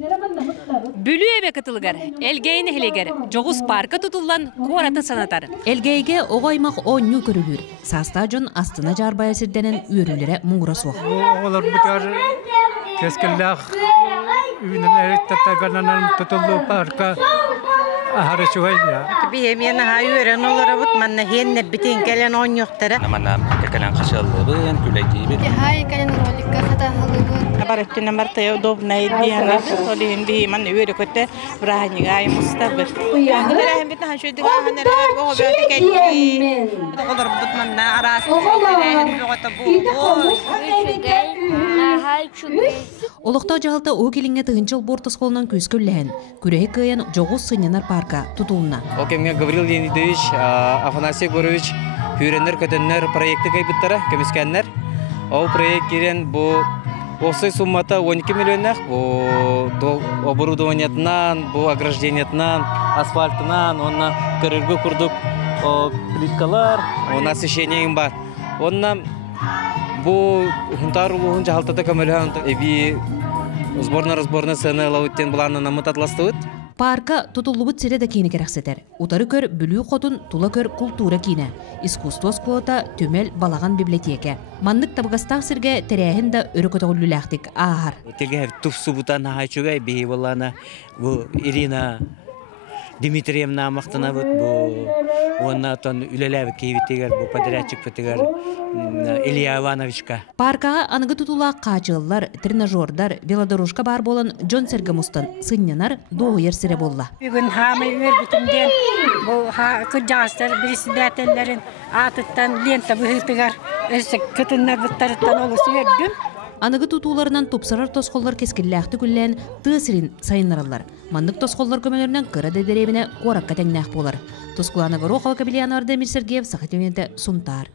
Бүлü ebe кытылгар, элгейни хелегер, жоғыз парка тутулан кораты санатар. Элгейге оғаймақ оңну көрілір. Саста жон астына жарбая сирденен үйрілері мұңғыра соқ. Олар бұтар кескілләқ үйінен әреттаттарғанынан тұтылу парка ахары шуғайда. Беймені хайуырын олары бұт, манна хенне бітен кәлен оң yoқтары. Намана кәлен қашылыбын, күләйтейбін. Хай кәлен роликка қатағылыбын. Барыттына марта удобно идеяны, солин бейман үйрі көтті, бұрағаныға аймыстабы. Бұтарахын бітін ханшуйдың ағанырар бұғы бәді кәлі. Олар бұт манна арасын көттерәйін бұғыта бұғы. Олықта жағалта о келіңе тығынчыл бортыс қолынан көскөлләйін. Күрәйі күйен жоғыз сынянар парка тұтылына. Окемге Гаврил Леонидович, Афанасий Горович, Хүренер көтеннер проекты кайбыттары, көміскәннер. Ол проект керен бұл осы суммата 12 миллионнақ, бұл оборудованиятынан, бұл ограждениятынан, асфальтынан, онна көріргі күрдік плиткалар, онна освещением бар. Онна бұл хунтар улуғын жағалтата көмілі әбі сборна сыны лауыттен бұланы намыт атластығыт. Парка тұтылыбыт середі кейіні керақсетер. Утары көр бүлі қотын тула көр культура кейіні. Искусство сколата төмел балаған библиотека. Маннык табығастақ сірге тәрәйін да өрі көтіғілі ләқтік ағар. Теге тұф субутан хачугай бейі боланы бұл Ирина Дмитриевна мақтана бұд, бұл онна тон үлеләбі кейветтегер, бұл подрядчик бітігер Илья Ивановичка. Паркаға анығы тұтула қачылылар, тренажердар, велодорожка бар болын Джон Сергамустан сыннянар доғы ерсіре болла. Бүгін хамы өр бүтімден бұл күржағыстар бірісідәтелерін атыттан лента бұғытығар өсі күтіннар бұттарыттан олысы өрдім. Анығы тұтуларынан топсарар тосқоллар кескілләқті күллән тысырин сайынларалар. Мандық тосқоллар көмелерінен қыры дәдеребіне қораққа тәңнәқ болар. Тосқыланы ғыру қауы кабелияны арды Эмиль Сергеев Сақатементі Сунтар.